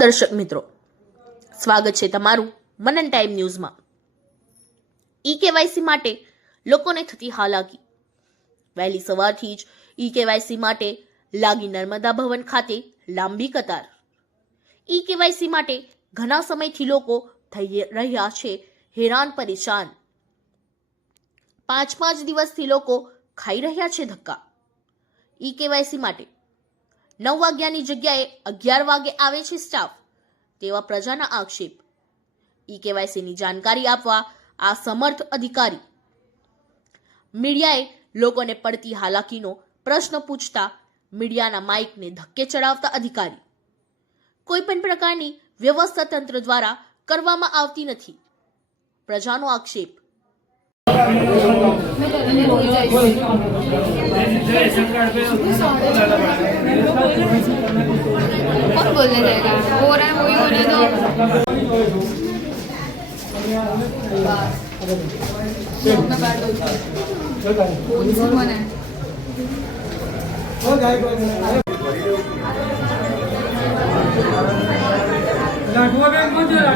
દર્શક મિત્રો, સ્વાગત છે તમારું મનન ટાઈમ ન્યૂઝમાં। ઈ-કેવાયસી માટે લોકોને થતી હાલાકી। વહેલી સવારથી જ ઈ-કેવાયસી માટે લાગી નર્મદા ભવન ખાતે લાંબી કતાર। ઈ-કેવાયસી માટે ઘણા સમયથી લોકો થઈ રહ્યા છે હેરાન પરેશાન। 5 દિવસથી લોકો ખાઈ રહ્યા છે ધક્કા। ઈ-કેવાયસી માટે 9 વાગ્યાની જગ્યાએ 11 વાગે આવે છે સ્ટાફ, તેવા પ્રજાના આક્ષેપ। ઈ-કેવાયસીની જાણકારી આપવા આ સમર્થ અધિકારી। મીડિયાએ લોકોને પડતી હાલાકીનો પ્રશ્ન પૂછતા મીડિયાના માઇકને ધક્કે ચડાવતા અધિકારી। કોઈ પણ પ્રકારની વ્યવસ્થા તંત્ર દ્વારા કરવામાં આવતી નથી, પ્રજાનો આક્ષેપ। कौन बोलने जाएगा? हो रहा है वही होने दो।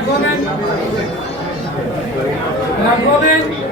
कौन है? राघवेन